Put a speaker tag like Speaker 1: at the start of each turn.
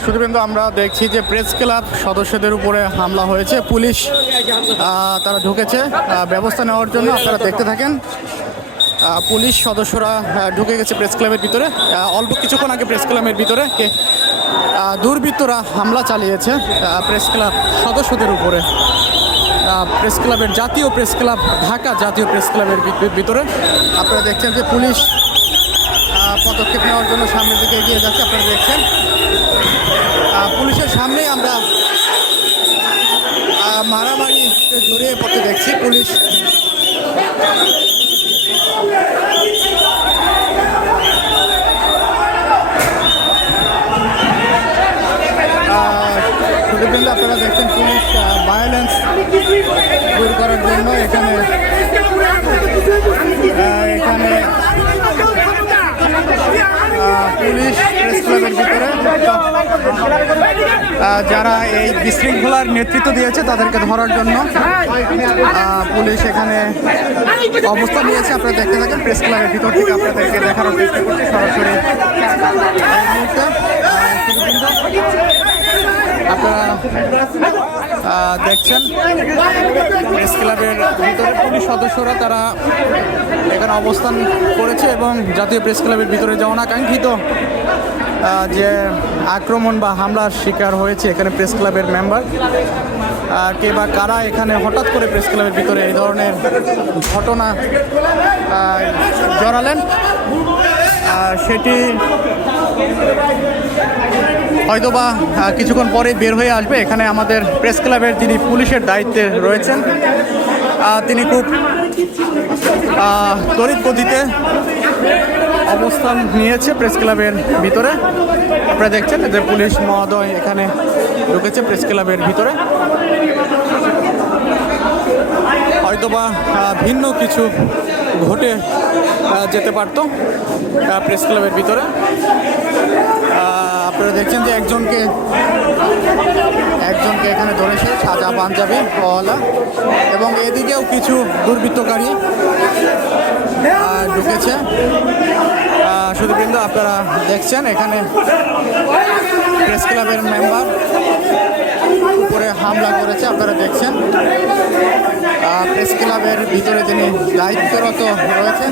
Speaker 1: শুধুবিন্দু আমরা দেখছি যে প্রেস ক্লাব সদস্যদের উপরে হামলা হয়েছে, পুলিশ তারা ঢুকেছে ব্যবস্থা নেওয়ার জন্য আপনারা দেখতে থাকেন। পুলিশ সদস্যরা ঢুকে গেছে প্রেস ক্লাবের ভিতরে। অল্প কিছুক্ষণ আগে প্রেস ক্লাবের ভিতরে দুর্বৃত্তরা হামলা চালিয়েছে প্রেস ক্লাব সদস্যদের উপরে। প্রেস ক্লাবের জাতীয় প্রেস ক্লাব, ঢাকা জাতীয় প্রেস ক্লাবের ভিতরে। আপনারা দেখছেন যে পুলিশ পদক্ষেপ নেওয়ার জন্য সামনের দিকে এগিয়ে যাচ্ছে, আপনারা দেখছেন। পুলিশের সামনেই আমরা মারামারি জড়িয়ে পড়তে দেখছি পুলিশ। আপনারা দেখছেন পুলিশ ভায়োলেন্স দূর করার জন্য এখানে পুলিশ প্রেস ক্লাবের ভিতরে যারা এই বিশৃঙ্খলার নেতৃত্ব দিয়েছে তাদেরকে ধরার জন্য পুলিশ এখানে অবস্থান নিয়েছে। আপনারা দেখতে থাকেন, প্রেস ক্লাবের ভিতর থেকে আপনাদেরকে দেখানোর চেষ্টা করছি সরাসরি আপনারা দেখছেন, প্রেস ক্লাবের ভিতরে সদস্যরা তারা এখানে অবস্থান করেছে এবং জাতীয় প্রেস ক্লাবের ভিতরে যে অনাকাঙ্ক্ষিত যে আক্রমণ বা হামলার শিকার হয়েছে এখানে প্রেস ক্লাবের মেম্বার কে বা কারা এখানে হঠাৎ করে প্রেস ক্লাবের ভিতরে এই ধরনের ঘটনা জড়ালেন। সেটি হয়তোবা কিছুক্ষণ পরে বের হয়ে আসবে। এখানে আমাদের প্রেস ক্লাবের যিনি পুলিশের দায়িত্বে রয়েছেন তিনি খুব তড়িৎ গতিতে অবস্থান নিয়েছে প্রেস ক্লাবের ভিতরে। আপনারা দেখছেন যে পুলিশ মহোদয় এখানে ঢুকেছে প্রেস ক্লাবের ভিতরে। হয়তোবা ভিন্ন কিছু ঘটে যেতে পারতো প্রেস ক্লাবের ভিতরে। আপনারা দেখছেন যে একজনকে একজনকে এখানে ধরেছে, সাজা পাঞ্জাবি ওয়ালা এবং এদিকেও কিছু দুর্বৃত্তকারী ঢুকেছে। শুধুবৃন্দ আপনারা দেখছেন, এখানে প্রেস ক্লাবের মেম্বার উপরে হামলা করেছে, আপনারা দেখছেন। প্রেস ক্লাবের ভিতরে তিনি দায়িত্বরত রয়েছেন।